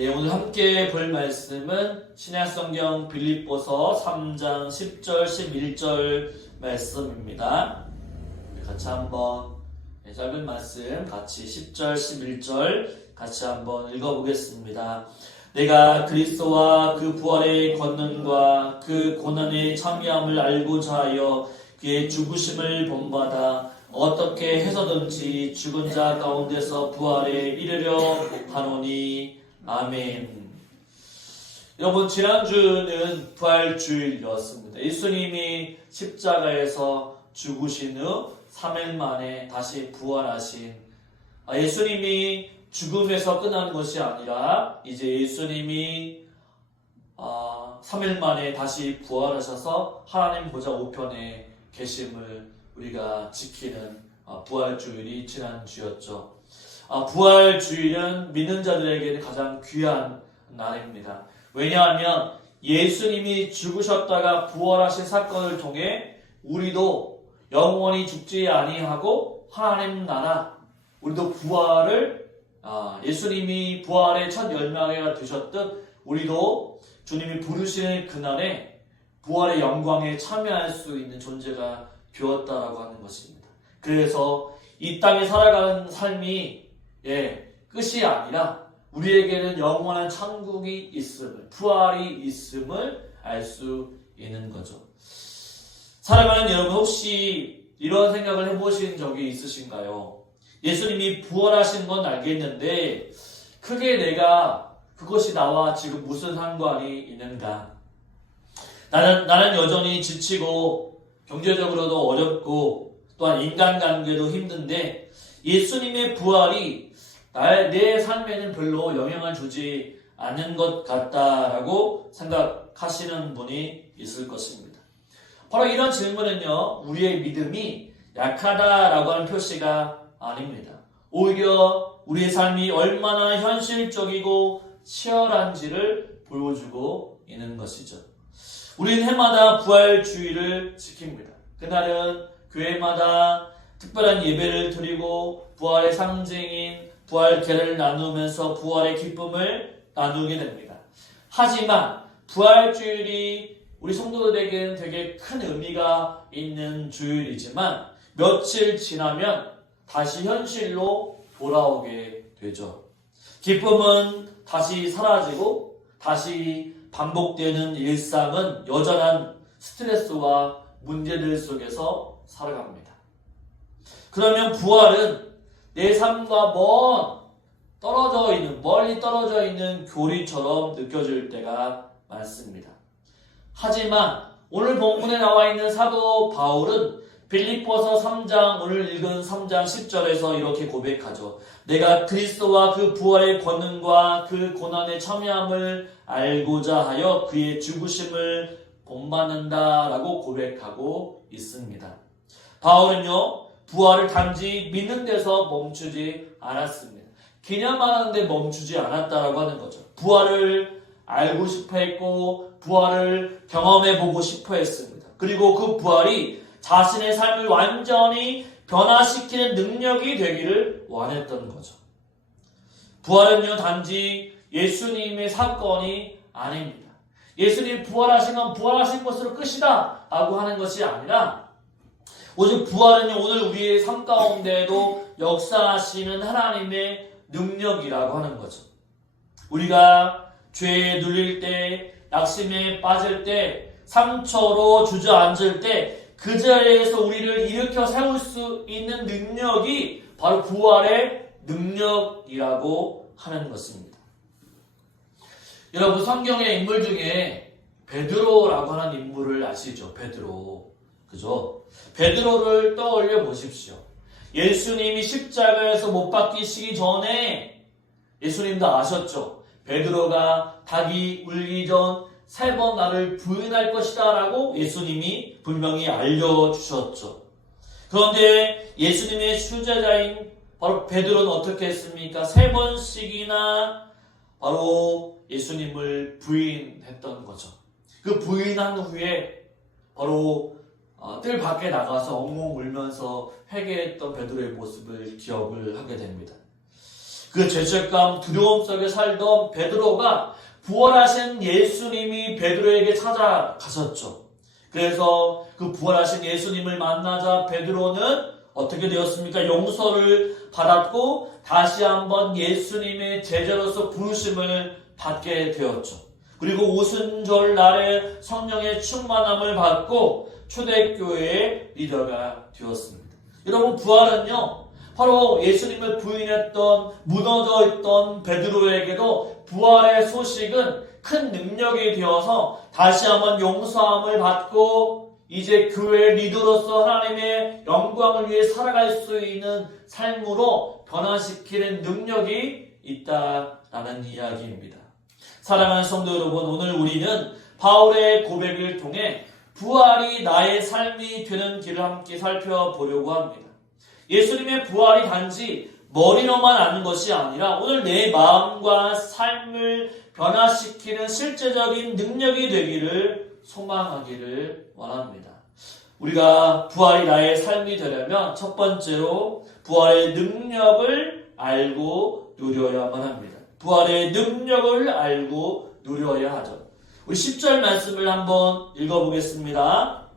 예, 오늘 함께 볼 말씀은 신약성경 빌립보서 3장 10절 11절 말씀입니다. 같이 한번 짧은 말씀 같이 10절 11절 같이 한번 읽어보겠습니다. 내가 그리스도와 그 부활의 권능과 그 고난의 참여함을 알고자 하여 그의 죽으심을 본받아 어떻게 해서든지 죽은 자 가운데서 부활에 이르려 하노니. 아멘. 여러분, 지난주는 부활주일이었습니다. 예수님이 십자가에서 죽으신 후 3일 만에 다시 부활하신, 예수님이 죽음에서 끝난 것이 아니라 이제 예수님이 3일 만에 다시 부활하셔서 하나님 보좌 우편에 계심을 우리가 지키는 부활주일이 지난주였죠. 부활주일은 믿는 자들에게는 가장 귀한 날입니다. 왜냐하면 예수님이 죽으셨다가 부활하신 사건을 통해 우리도 영원히 죽지 아니하고 하나님 나라, 우리도 부활을 예수님이 부활의 첫 열매가 되셨듯 우리도 주님이 부르시는 그날에 부활의 영광에 참여할 수 있는 존재가 되었다라고 하는 것입니다. 그래서 이 땅에 살아가는 삶이 끝이 아니라 우리에게는 영원한 천국이 있음을, 부활이 있음을 알 수 있는 거죠. 살아가는 여러분, 혹시 이런 생각을 해보신 적이 있으신가요? 예수님이 부활하신 건 알겠는데 크게 내가 그것이 나와 지금 무슨 상관이 있는가? 나는 여전히 지치고 경제적으로도 어렵고 또한 인간관계도 힘든데 예수님의 부활이 내 삶에는 별로 영향을 주지 않는 것 같다라고 생각하시는 분이 있을 것입니다. 바로 이런 질문은요, 우리의 믿음이 약하다라고 하는 표시가 아닙니다. 오히려 우리의 삶이 얼마나 현실적이고 치열한지를 보여주고 있는 것이죠. 우리는 해마다 부활주일을 지킵니다. 그날은 교회마다 특별한 예배를 드리고 부활의 상징인 부활계를 나누면서 부활의 기쁨을 나누게 됩니다. 하지만 부활주일이 우리 성도들에게는 되게 큰 의미가 있는 주일이지만 며칠 지나면 다시 현실로 돌아오게 되죠. 기쁨은 다시 사라지고 다시 반복되는 일상은 여전한 스트레스와 문제들 속에서 살아갑니다. 그러면 부활은 내 삶과 멀리 떨어져 있는 교리처럼 느껴질 때가 많습니다. 하지만 오늘 본문에 나와 있는 사도 바울은 빌립보서 3장, 오늘 읽은 3장 10절에서 이렇게 고백하죠. 내가 그리스도와 그 부활의 권능과 그 고난의 참여함을 알고자 하여 그의 죽으심을 본받는다라고 고백하고 있습니다. 바울은요, 부활을 단지 믿는 데서 멈추지 않았습니다. 기념만 하는데 멈추지 않았다라고 하는 거죠. 부활을 알고 싶어 했고 부활을 경험해 보고 싶어 했습니다. 그리고 그 부활이 자신의 삶을 완전히 변화시키는 능력이 되기를 원했던 거죠. 부활은요, 단지 예수님의 사건이 아닙니다. 예수님이 부활하신 건 부활하신 것으로 끝이다 라고 하는 것이 아니라 오직 부활은요, 오늘 우리의 삶 가운데에도 역사하시는 하나님의 능력이라고 하는 거죠. 우리가 죄에 눌릴 때, 낙심에 빠질 때, 상처로 주저앉을 때 그 자리에서 우리를 일으켜 세울 수 있는 능력이 바로 부활의 능력이라고 하는 것입니다. 여러분, 성경의 인물 중에 베드로라고 하는 인물을 아시죠? 베드로. 그죠? 베드로를 떠올려 보십시오. 예수님이 십자가에서 못 박히시기 전에 예수님도 아셨죠? 베드로가 닭이 울기 전 3번 나를 부인할 것이다 라고 예수님이 분명히 알려주셨죠. 그런데 예수님의 수제자인 바로 베드로는 어떻게 했습니까? 3번씩이나 바로 예수님을 부인했던 거죠. 그 부인한 후에 바로 뜰 밖에 나가서 엉엉 울면서 회개했던 베드로의 모습을 기억을 하게 됩니다. 그 죄책감, 두려움 속에 살던 베드로가 부활하신 예수님이 베드로에게 찾아가셨죠. 그래서 그 부활하신 예수님을 만나자 베드로는 어떻게 되었습니까? 용서를 받았고 다시 한번 예수님의 제자로서 부르심을 받게 되었죠. 그리고 오순절 날에 성령의 충만함을 받고 초대교회의 리더가 되었습니다. 여러분, 부활은요, 바로 예수님을 부인했던, 무너져 있던 베드로에게도 부활의 소식은 큰 능력이 되어서 다시 한번 용서함을 받고 이제 교회의 리더로서 하나님의 영광을 위해 살아갈 수 있는 삶으로 변화시키는 능력이 있다라는 이야기입니다. 사랑하는 성도 여러분, 오늘 우리는 바울의 고백을 통해 부활이 나의 삶이 되는 길을 함께 살펴보려고 합니다. 예수님의 부활이 단지 머리로만 아는 것이 아니라 오늘 내 마음과 삶을 변화시키는 실제적인 능력이 되기를 소망하기를 원합니다. 우리가 부활이 나의 삶이 되려면 첫 번째로 부활의 능력을 알고 누려야만 합니다. 부활의 능력을 알고 누려야 하죠. 우리 10절 말씀을 한번 읽어보겠습니다.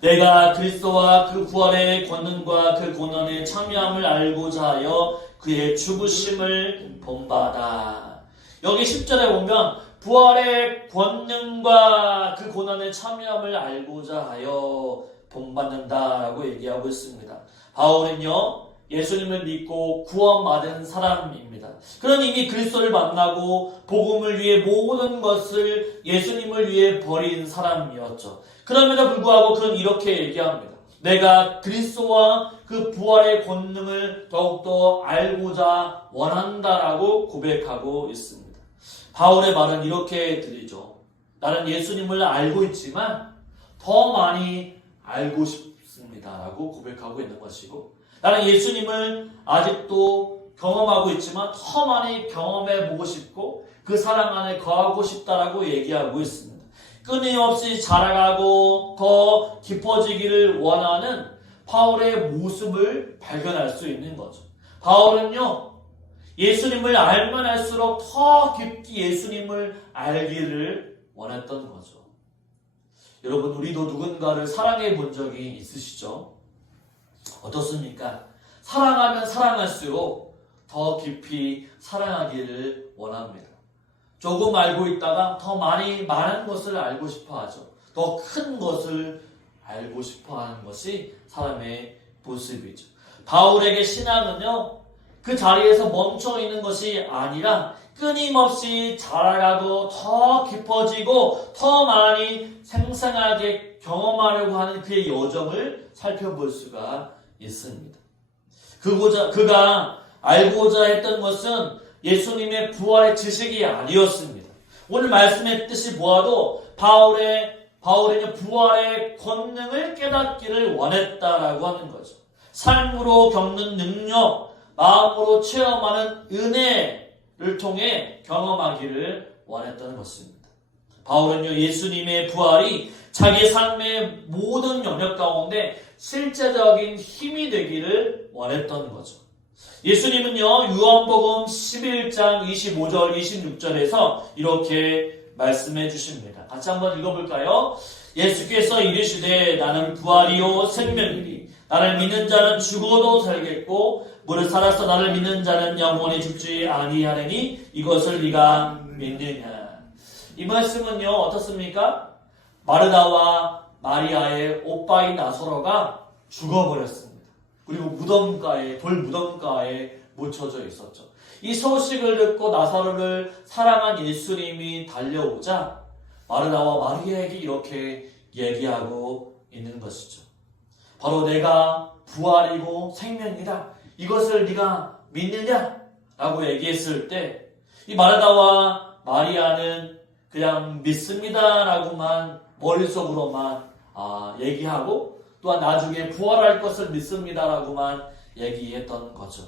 내가 그리스도와 그 부활의 권능과 그 고난의 참여함을 알고자 하여 그의 죽으심을 본받아. 여기 10절에 보면 부활의 권능과 그 고난의 참여함을 알고자 하여 본받는다라고 얘기하고 있습니다. 바울은요, 예수님을 믿고 구원받은 사람입니다. 그런 이미 그리스도를 만나고 복음을 위해 모든 것을 예수님을 위해 버린 사람이었죠. 그럼에도 불구하고 그는 이렇게 얘기합니다. 내가 그리스도와 그 부활의 권능을 더욱더 알고자 원한다라고 고백하고 있습니다. 바울의 말은 이렇게 들리죠. 나는 예수님을 알고 있지만 더 많이 알고 싶습니다라고 고백하고 있는 것이고, 나는 예수님을 아직도 경험하고 있지만 더 많이 경험해보고 싶고 그 사랑 안에 거하고 싶다라고 얘기하고 있습니다. 끊임없이 자라가고 더 깊어지기를 원하는 바울의 모습을 발견할 수 있는 거죠. 바울은요, 예수님을 알면 알수록 더 깊이 예수님을 알기를 원했던 거죠. 여러분, 우리도 누군가를 사랑해 본 적이 있으시죠? 어떻습니까? 사랑하면 사랑할수록 더 깊이 사랑하기를 원합니다. 조금 알고 있다가 더 많은 것을 알고 싶어 하죠. 더 큰 것을 알고 싶어 하는 것이 사람의 모습이죠. 바울에게 신앙은요, 그 자리에서 멈춰 있는 것이 아니라 끊임없이 자라가고 더 깊어지고 더 많이 생생하게 경험하려고 하는 그의 여정을 살펴볼 수가 있습니다. 그가 알고자 했던 것은 예수님의 부활의 지식이 아니었습니다. 오늘 말씀의 뜻이 보아도 바울은 부활의 권능을 깨닫기를 원했다라고 하는 거죠. 삶으로 겪는 능력, 마음으로 체험하는 은혜를 통해 경험하기를 원했던 것입니다. 바울은요, 예수님의 부활이 자기 삶의 모든 영역 가운데 실제적인 힘이 되기를 원했던 거죠. 예수님은요, 요한복음 11장 25절 26절에서 이렇게 말씀해 주십니다. 같이 한번 읽어볼까요? 예수께서 이르시되 나는 부활이요 생명이니 나를 믿는 자는 죽어도 살겠고 무릇 살아서 나를 믿는 자는 영원히 죽지 아니하리니 이것을 네가 믿느냐. 이 말씀은요, 어떻습니까? 마르다와 마리아의 오빠인 나사로가 죽어버렸습니다. 그리고 돌무덤가에 묻혀져 있었죠. 이 소식을 듣고 나사로를 사랑한 예수님이 달려오자 마르다와 마리아에게 이렇게 얘기하고 있는 것이죠. 바로 내가 부활이고 생명이다. 이것을 네가 믿느냐? 라고 얘기했을 때 이 마르다와 마리아는 그냥 믿습니다 라고만 머릿속으로만 얘기하고 또한 나중에 부활할 것을 믿습니다 라고만 얘기했던 거죠.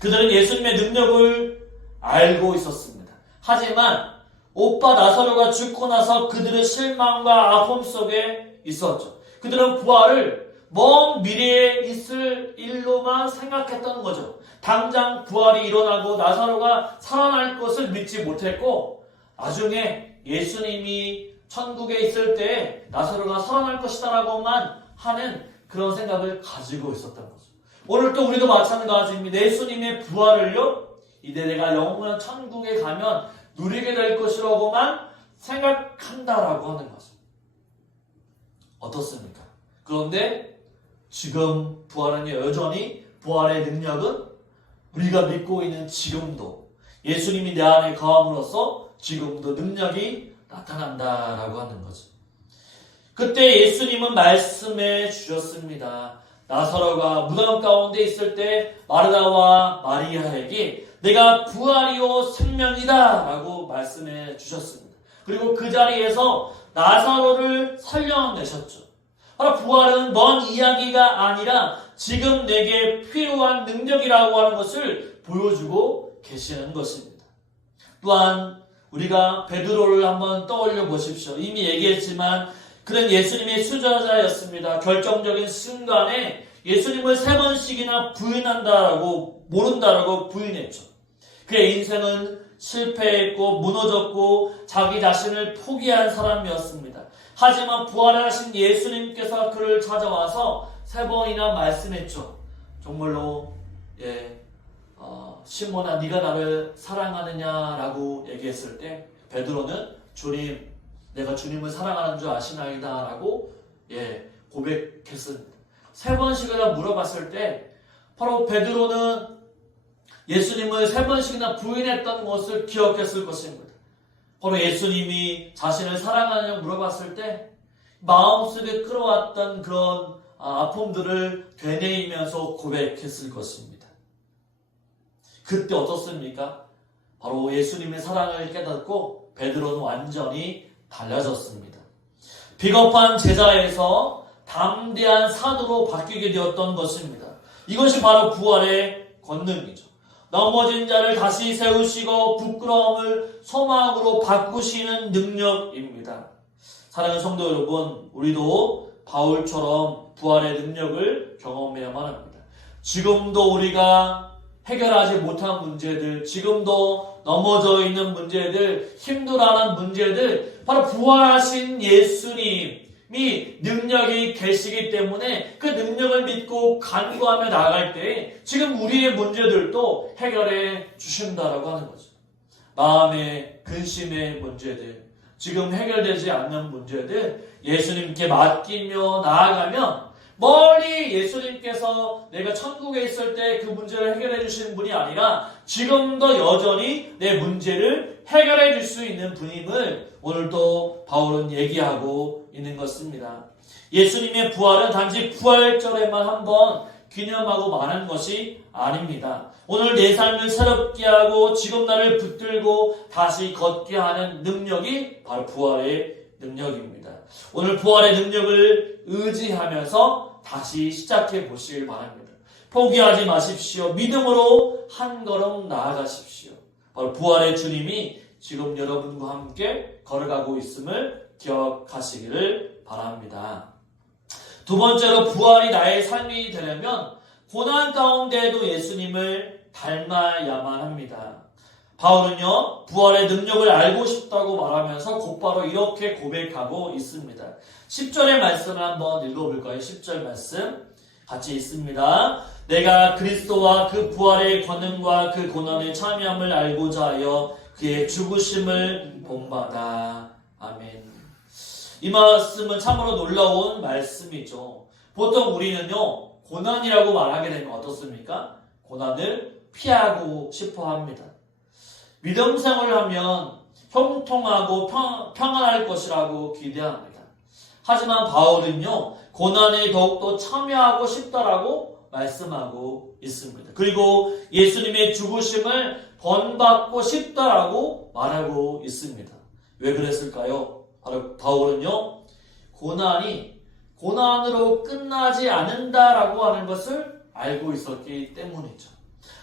그들은 예수님의 능력을 알고 있었습니다. 하지만 오빠 나사로가 죽고 나서 그들의 실망과 아픔 속에 있었죠. 그들은 부활을 먼 미래에 있을 일로만 생각했던 거죠. 당장 부활이 일어나고 나사로가 살아날 것을 믿지 못했고 나중에 예수님이 천국에 있을 때 나사로가 살아날 것이다라고만 하는 그런 생각을 가지고 있었던 거죠. 오늘 또 우리도 마찬가지입니다. 예수님의 부활을요, 이제 내가 영원한 천국에 가면 누리게 될 것이라고만 생각한다라고 하는 거죠. 어떻습니까? 그런데 지금 부활은 여전히 부활의 능력은 우리가 믿고 있는 지금도 예수님이 내 안에 거함으로써 지금도 능력이 나타난다라고 하는 거죠. 그때 예수님은 말씀해 주셨습니다. 나사로가 무덤 가운데 있을 때 마르다와 마리아에게 내가 부활이요 생명이다 라고 말씀해 주셨습니다. 그리고 그 자리에서 나사로를 살려내셨죠. 바로 부활은 먼 이야기가 아니라 지금 내게 필요한 능력이라고 하는 것을 보여주고 계시는 것입니다. 또한 우리가 베드로를 한번 떠올려 보십시오. 이미 얘기했지만 그는 예수님의 수저자였습니다. 결정적인 순간에 예수님을 3번씩이나 부인한다라고 모른다라고 부인했죠. 그의 인생은 실패했고 무너졌고 자기 자신을 포기한 사람이었습니다. 하지만 부활하신 예수님께서 그를 찾아와서 3번이나 말씀했죠. 정말로 시몬아 네가 나를 사랑하느냐라고 얘기했을 때 베드로는 주님 내가 주님을 사랑하는 줄 아시나이다 라고 고백했습니다. 3번씩이나 물어봤을 때 바로 베드로는 예수님을 3번씩이나 부인했던 것을 기억했을 것입니다. 바로 예수님이 자신을 사랑하느냐 물어봤을 때 마음속에 끌어왔던 그런 아픔들을 되뇌이면서 고백했을 것입니다. 그때 어떻습니까? 바로 예수님의 사랑을 깨닫고 베드로는 완전히 달라졌습니다. 비겁한 제자에서 담대한 사도로 바뀌게 되었던 것입니다. 이것이 바로 부활의 권능이죠. 넘어진 자를 다시 세우시고 부끄러움을 소망으로 바꾸시는 능력입니다. 사랑하는 성도 여러분, 우리도 바울처럼 부활의 능력을 경험해야만 합니다. 지금도 우리가 해결하지 못한 문제들, 지금도 넘어져 있는 문제들, 힘들어하는 문제들, 바로 부활하신 예수님이 능력이 계시기 때문에 그 능력을 믿고 간구하며 나아갈 때 지금 우리의 문제들도 해결해 주신다라고 하는 거죠. 마음의 근심의 문제들, 지금 해결되지 않는 문제들 예수님께 맡기며 나아가면 멀리 예수님께서 내가 천국에 있을 때 그 문제를 해결해 주시는 분이 아니라 지금도 여전히 내 문제를 해결해 줄 수 있는 분임을 오늘도 바울은 얘기하고 있는 것입니다. 예수님의 부활은 단지 부활절에만 한번 기념하고 마는 것이 아닙니다. 오늘 내 삶을 새롭게 하고 지금 나를 붙들고 다시 걷게 하는 능력이 바로 부활의 능력입니다. 오늘 부활의 능력을 의지하면서 다시 시작해 보시길 바랍니다. 포기하지 마십시오. 믿음으로 한 걸음 나아가십시오. 바로 부활의 주님이 지금 여러분과 함께 걸어가고 있음을 기억하시기를 바랍니다. 두 번째로 부활이 나의 삶이 되려면 고난 가운데에도 예수님을 닮아야만 합니다. 바울은요, 부활의 능력을 알고 싶다고 말하면서 곧바로 이렇게 고백하고 있습니다. 10절의 말씀을 한번 읽어볼까요? 10절 말씀 같이 있습니다. 내가 그리스도와 그 부활의 권능과 그 고난의 참여함을 알고자 하여 그의 죽으심을 본받아. 아멘. 이 말씀은 참으로 놀라운 말씀이죠. 보통 우리는요, 고난이라고 말하게 되면 어떻습니까? 고난을 피하고 싶어 합니다. 믿음 생활을 하면 형통하고 평안할 것이라고 기대합니다. 하지만 바울은요, 고난에 더욱더 참여하고 싶다라고 말씀하고 있습니다. 그리고 예수님의 죽으심을 본받고 싶다라고 말하고 있습니다. 왜 그랬을까요? 바로 바울은요, 고난이 고난으로 끝나지 않는다라고 하는 것을 알고 있었기 때문이죠.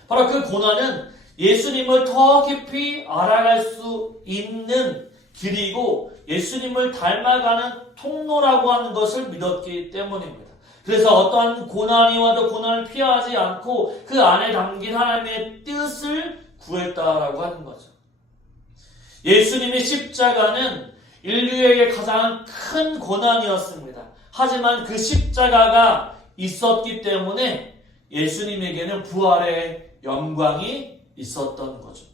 바로 그 고난은 예수님을 더 깊이 알아갈 수 있는 길이고 예수님을 닮아가는 통로라고 하는 것을 믿었기 때문입니다. 그래서 어떠한 고난이 와도 고난을 피하지 않고 그 안에 담긴 하나님의 뜻을 구했다라고 하는 거죠. 예수님의 십자가는 인류에게 가장 큰 고난이었습니다. 하지만 그 십자가가 있었기 때문에 예수님에게는 부활의 영광이 있었던 거죠.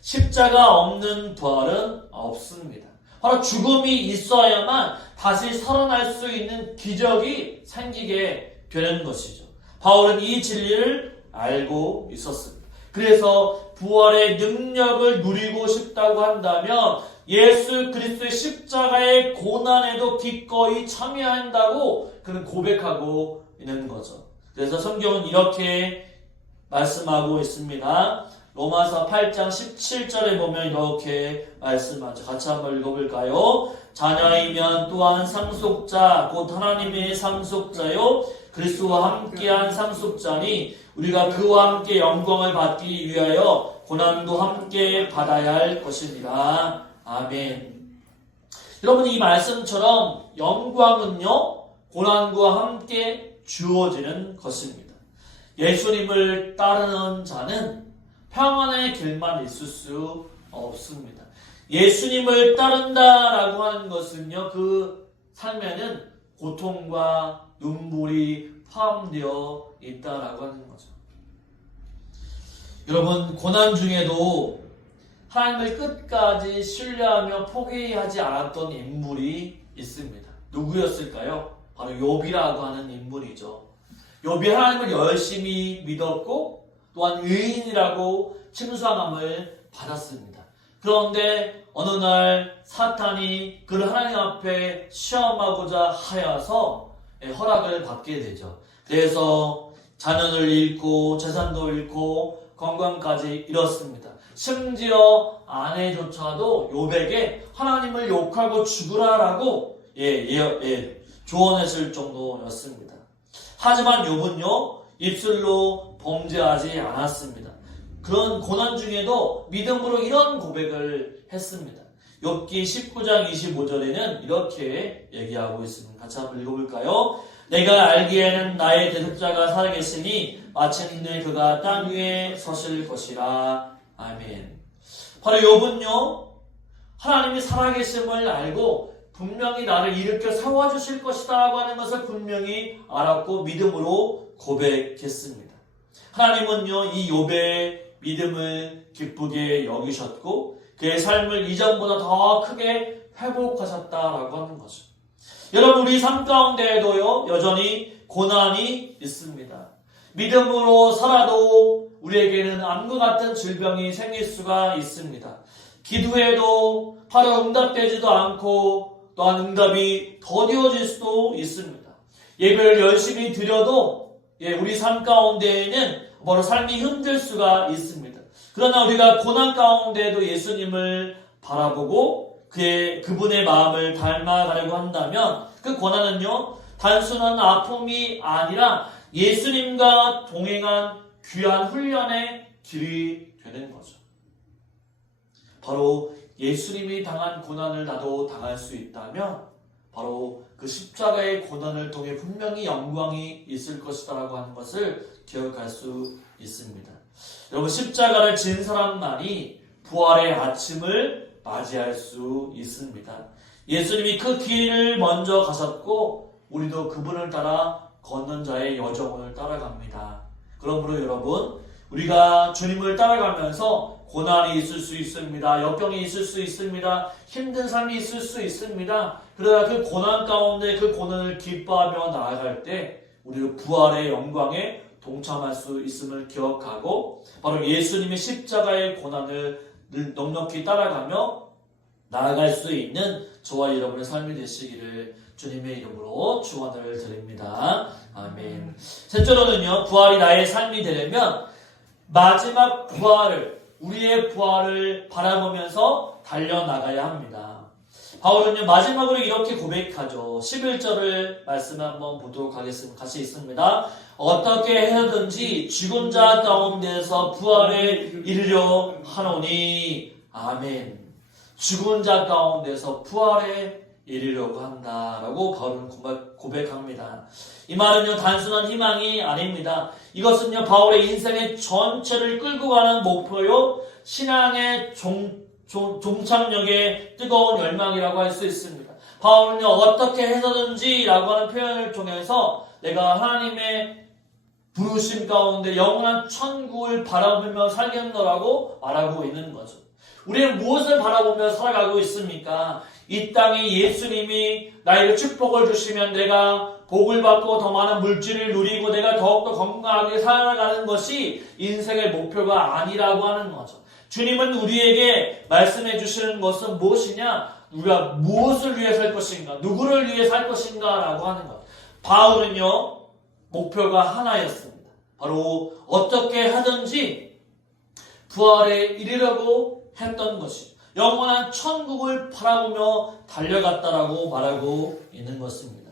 십자가 없는 부활은 없습니다. 바로 죽음이 있어야만 다시 살아날 수 있는 기적이 생기게 되는 것이죠. 바울은 이 진리를 알고 있었습니다. 그래서 부활의 능력을 누리고 싶다고 한다면 예수 그리스도의 십자가의 고난에도 기꺼이 참여한다고 그는 고백하고 있는 거죠. 그래서 성경은 이렇게 말씀하고 있습니다. 로마서 8장 17절에 보면 이렇게 말씀하죠. 같이 한번 읽어볼까요? 자녀이면 또한 상속자 곧 하나님의 상속자요 그리스도와 함께한 상속자니 우리가 그와 함께 영광을 받기 위하여 고난도 함께 받아야 할 것입니다. 아멘. 여러분, 이 말씀처럼 영광은요 고난과 함께 주어지는 것입니다. 예수님을 따르는 자는 평안의 길만 있을 수 없습니다. 예수님을 따른다라고 하는 것은요, 그 삶에는 고통과 눈물이 포함되어 있다라고 하는 거죠. 여러분, 고난 중에도 하나님을 끝까지 신뢰하며 포기하지 않았던 인물이 있습니다. 누구였을까요? 바로 욥이라고 하는 인물이죠. 욥이 하나님을 열심히 믿었고 또한 의인이라고 칭송함을 받았습니다. 그런데 어느 날 사탄이 그를 하나님 앞에 시험하고자 하여서 허락을 받게 되죠. 그래서 자녀를 잃고 재산도 잃고 건강까지 잃었습니다. 심지어 아내조차도 욥에게 하나님을 욕하고 죽으라라고 조언했을 정도였습니다. 하지만 욥은요 입술로 범죄하지 않았습니다. 그런 고난 중에도 믿음으로 이런 고백을 했습니다. 욥기 19장 25절에는 이렇게 얘기하고 있습니다. 같이 한번 읽어볼까요? 내가 알기에는 나의 대적자가 살아계시니 마침내 그가 땅 위에 서실 것이라. 아멘. 바로 욥은요 하나님이 살아계심을 알고 분명히 나를 일으켜 세워주실 것이다 라고 하는 것을 분명히 알았고 믿음으로 고백했습니다. 하나님은요 이 욥의 믿음을 기쁘게 여기셨고 그의 삶을 이전보다 더 크게 회복하셨다라고 하는 거죠. 여러분, 우리 삶 가운데에도요 여전히 고난이 있습니다. 믿음으로 살아도 우리에게는 암과 같은 질병이 생길 수가 있습니다. 기도해도 바로 응답되지도 않고 또한 응답이 더디어질 수도 있습니다. 예배를 열심히 드려도 우리 삶 가운데에는 바로 삶이 힘들 수가 있습니다. 그러나 우리가 고난 가운데에도 예수님을 바라보고 그분의 마음을 닮아가려고 한다면 그 고난은요 단순한 아픔이 아니라 예수님과 동행한 귀한 훈련의 길이 되는 거죠. 바로 예수님이 당한 고난을 나도 당할 수 있다면 바로 그 십자가의 고난을 통해 분명히 영광이 있을 것이다라고 하는 것을 기억할 수 있습니다. 여러분, 십자가를 진 사람만이 부활의 아침을 맞이할 수 있습니다. 예수님이 그 길을 먼저 가셨고 우리도 그분을 따라 걷는 자의 여정을 따라갑니다. 그러므로 여러분, 우리가 주님을 따라가면서 고난이 있을 수 있습니다. 역경이 있을 수 있습니다. 힘든 삶이 있을 수 있습니다. 그러나 그 고난 가운데 그 고난을 기뻐하며 나아갈 때 우리는 부활의 영광에 동참할 수 있음을 기억하고 바로 예수님의 십자가의 고난을 늘 넉넉히 따라가며 나아갈 수 있는 저와 여러분의 삶이 되시기를 주님의 이름으로 축원을 드립니다. 아멘. 셋째로는요, 부활이 나의 삶이 되려면 마지막 부활을, 우리의 부활을 바라보면서 달려나가야 합니다. 바울은요 마지막으로 이렇게 고백하죠. 11절을 말씀 한번 보도록 하겠습니다. 같이 있습니다. 어떻게 해서든지 죽은 자 가운데서 부활에 이르려 하노니. 아멘. 죽은 자 가운데서 부활에 이르려고 한다라고 바울은 고백합니다. 이 말은요 단순한 희망이 아닙니다. 이것은요 바울의 인생의 전체를 끌고 가는 목표요 신앙의 종착역의 뜨거운 열망이라고 할 수 있습니다. 바울은요 어떻게 해서든지라고 하는 표현을 통해서 내가 하나님의 부르심 가운데 영원한 천국을 바라보며 살겠노라고 말하고 있는 거죠. 우리는 무엇을 바라보며 살아가고 있습니까? 이 땅에 예수님이 나에게 축복을 주시면 내가 복을 받고 더 많은 물질을 누리고 내가 더욱더 건강하게 살아가는 것이 인생의 목표가 아니라고 하는 거죠. 주님은 우리에게 말씀해 주시는 것은 무엇이냐? 우리가 무엇을 위해 살 것인가? 누구를 위해 살 것인가? 라고 하는 것. 바울은요 목표가 하나였습니다. 바로 어떻게 하든지 부활에 이르려고 했던 것이 영원한 천국을 바라보며 달려갔다라고 말하고 있는 것입니다.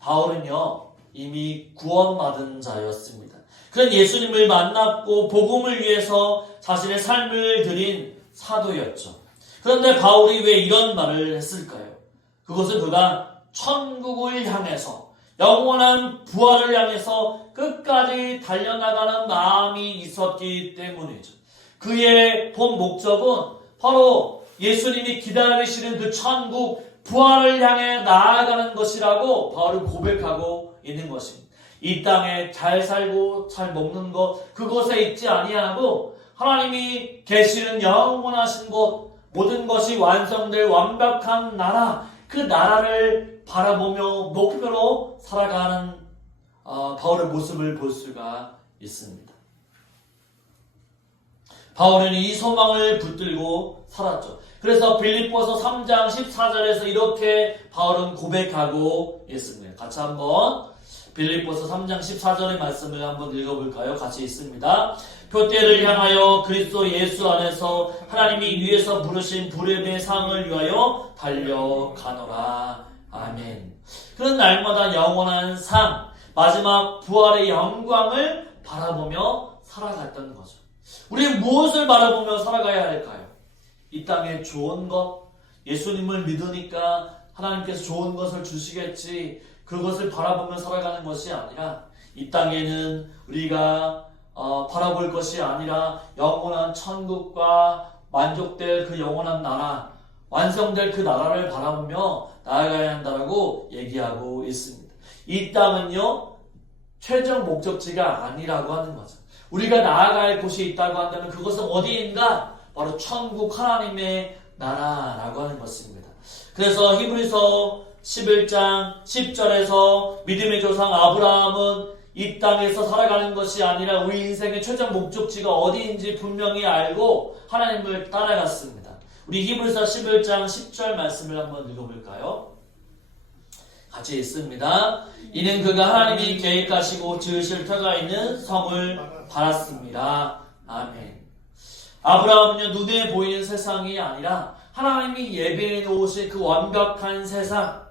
바울은요 이미 구원받은 자였습니다. 그는 예수님을 만났고 복음을 위해서 자신의 삶을 드린 사도였죠. 그런데 바울이 왜 이런 말을 했을까요? 그것은 그가 천국을 향해서 영원한 부활을 향해서 끝까지 달려나가는 마음이 있었기 때문이죠. 그의 본 목적은 바로 예수님이 기다리시는 그 천국 부활을 향해 나아가는 것이라고 바울은 고백하고 있는 것입니다. 이 땅에 잘 살고 잘 먹는 것 그것에 있지 아니하고 하나님이 계시는 영원하신 곳 모든 것이 완성될 완벽한 나라 그 나라를 바라보며 목표로 살아가는 바울의 모습을 볼 수가 있습니다. 바울은 이 소망을 붙들고 살았죠. 그래서 빌립보서 3장 14절에서 이렇게 바울은 고백하고 있습니다. 같이 한번 빌립보서 3장 14절의 말씀을 한번 읽어볼까요? 같이 있습니다. 표대를 향하여 그리스도 예수 안에서 하나님이 위에서 부르신 부름의 상을 위하여 달려가노라. 아멘. 그런 날마다 영원한 상, 마지막 부활의 영광을 바라보며 살아갔던 거죠. 우리는 무엇을 바라보며 살아가야 할까요? 이 땅에 좋은 것, 예수님을 믿으니까 하나님께서 좋은 것을 주시겠지 그것을 바라보며 살아가는 것이 아니라 이 땅에는 우리가 바라볼 것이 아니라 영원한 천국과 만족될 그 영원한 나라, 완성될 그 나라를 바라보며 나아가야 한다고 얘기하고 있습니다. 이 땅은요 최종 목적지가 아니라고 하는 거죠. 우리가 나아갈 곳이 있다고 한다면 그것은 어디인가? 바로 천국 하나님의 나라라고 하는 것입니다. 그래서 히브리서 11장 10절에서 믿음의 조상 아브라함은 이 땅에서 살아가는 것이 아니라 우리 인생의 최종 목적지가 어디인지 분명히 알고 하나님을 따라갔습니다. 우리 히브리서 11장 10절 말씀을 한번 읽어볼까요? 같이 있습니다. 이는 그가 하나님이 계획하시고 지으실 터가 있는 성을 바랐습니다. 아멘. 아브라함은요 눈에 보이는 세상이 아니라 하나님이 예비해 놓으신 그 완벽한 세상,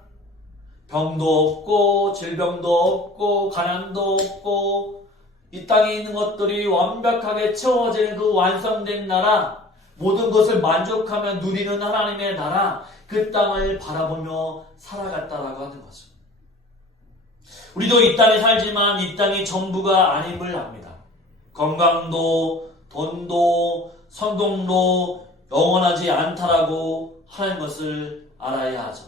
병도 없고 질병도 없고 가난도 없고 이 땅에 있는 것들이 완벽하게 채워지는 그 완성된 나라, 모든 것을 만족하며 누리는 하나님의 나라, 그 땅을 바라보며 살아갔다라고 하는 거죠. 우리도 이 땅에 살지만 이 땅이 전부가 아님을 압니다. 건강도 돈도 성공도 영원하지 않다라고 하는 것을 알아야 하죠.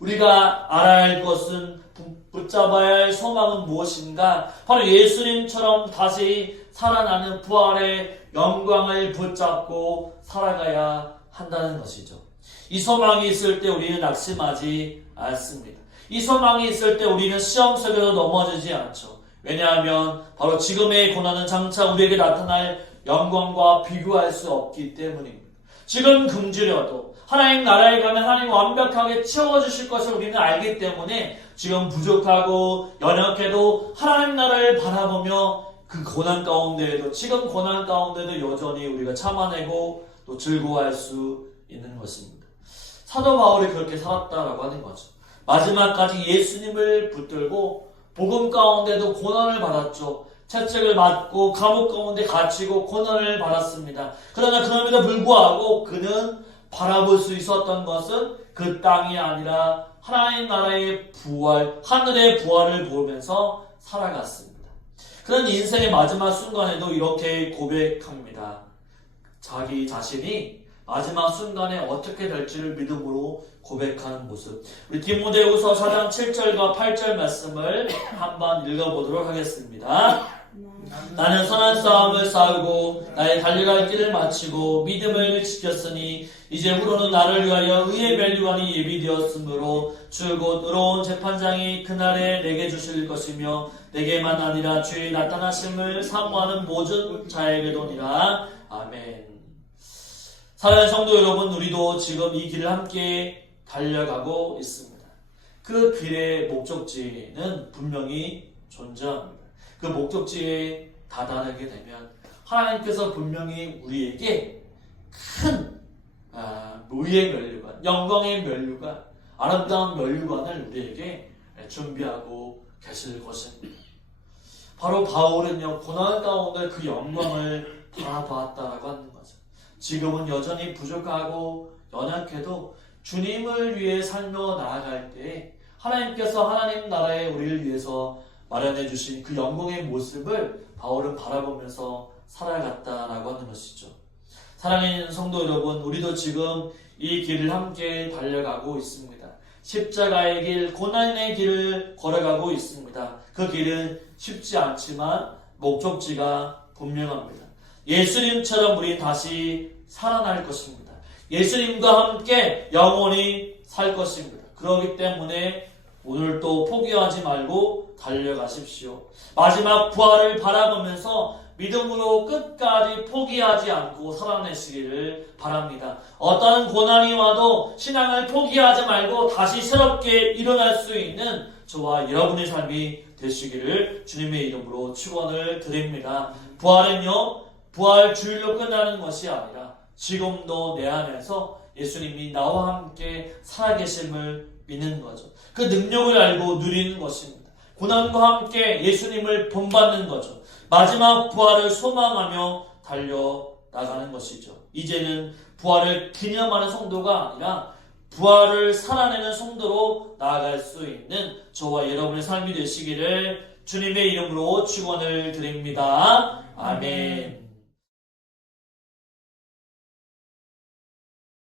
우리가 알아야 할 것은 붙잡아야 할 소망은 무엇인가? 바로 예수님처럼 다시 살아나는 부활의 영광을 붙잡고 살아가야 한다는 것이죠. 이 소망이 있을 때 우리는 낙심하지 않습니다. 이 소망이 있을 때 우리는 시험 속에도 넘어지지 않죠. 왜냐하면 바로 지금의 고난은 장차 우리에게 나타날 영광과 비교할 수 없기 때문입니다. 지금 금주려도 하나님 나라에 가면 하나님 완벽하게 채워주실 것을 우리는 알기 때문에 지금 부족하고 연약해도 하나님 나라를 바라보며 그 고난 가운데에도 지금 고난 가운데도 여전히 우리가 참아내고 또 즐거워할 수 있는 것입니다. 사도 바울이 그렇게 살았다라고 하는 거죠. 마지막까지 예수님을 붙들고 복음 가운데도 고난을 받았죠. 채찍을 맞고 감옥 가운데 갇히고 고난을 받았습니다. 그러나 그럼에도 불구하고 그는 바라볼 수 있었던 것은 그 땅이 아니라 하나님 나라의 부활, 하늘의 부활을 보면서 살아갔습니다. 그런 인생의 마지막 순간에도 이렇게 고백합니다. 자기 자신이 마지막 순간에 어떻게 될지를 믿음으로 고백하는 모습. 우리 디모데후서 4장 7절과 8절 말씀을 한번 읽어보도록 하겠습니다. 나는 선한 싸움을 싸우고 나의 달려갈 길을 마치고 믿음을 지켰으니 이제 후로는 나를 위하여 의의 면류관이 예비되었으므로 주 곧 의로운 재판장이 그날에 내게 주실 것이며 내게만 아니라 주의 나타나심을 사모하는 모든 자에게도니라. 아멘. 사랑하는 성도 여러분, 우리도 지금 이 길을 함께 달려가고 있습니다. 그 길의 목적지는 분명히 존재합니다. 그 목적지에 다다르게 되면 하나님께서 분명히 우리에게 큰 의의 면류관, 영광의 면류관, 아름다운 면류관을 우리에게 준비하고 계실 것입니다. 바로 바울은요, 고난 가운데 그 영광을 바라보았다라고 하는 거죠. 지금은 여전히 부족하고 연약해도 주님을 위해 살며 나아갈 때 하나님께서 하나님 나라에 우리를 위해서 마련해 주신 그 영광의 모습을 바울은 바라보면서 살아갔다라고 하는 것이죠. 사랑하는 성도 여러분, 우리도 지금 이 길을 함께 달려가고 있습니다. 십자가의 길, 고난의 길을 걸어가고 있습니다. 그 길은 쉽지 않지만 목적지가 분명합니다. 예수님처럼 우리 다시 살아날 것입니다. 예수님과 함께 영원히 살 것입니다. 그렇기 때문에 오늘 또 포기하지 말고 달려가십시오. 마지막 부활을 바라보면서 믿음으로 끝까지 포기하지 않고 살아내시기를 바랍니다. 어떤 고난이 와도 신앙을 포기하지 말고 다시 새롭게 일어날 수 있는 저와 여러분의 삶이 되시기를 주님의 이름으로 축원을 드립니다. 부활은요, 부활 주일로 끝나는 것이 아니라 지금도 내 안에서 예수님이 나와 함께 살아계심을 믿는 거죠. 그 능력을 알고 누리는 것입니다. 고난과 함께 예수님을 본받는 거죠. 마지막 부활을 소망하며 달려나가는 것이죠. 이제는 부활을 기념하는 성도가 아니라 부활을 살아내는 성도로 나아갈 수 있는 저와 여러분의 삶이 되시기를 주님의 이름으로 축원을 드립니다. 아멘.